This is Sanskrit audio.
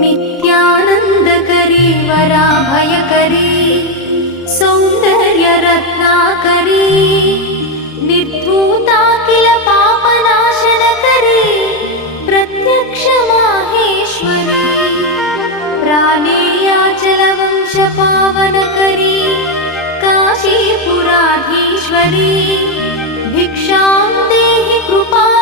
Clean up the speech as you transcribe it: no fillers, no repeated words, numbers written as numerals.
नित्यानन्दकरी वराभयकरी सौन्दर्यरत्नाकरी निर्धूताखिल पापनाशनकरी प्रत्यक्षमाहेश्वरी प्राणेयाचलवंशपावनकरी काशीपुराधीश्वरी भिक्षां देहि कृपा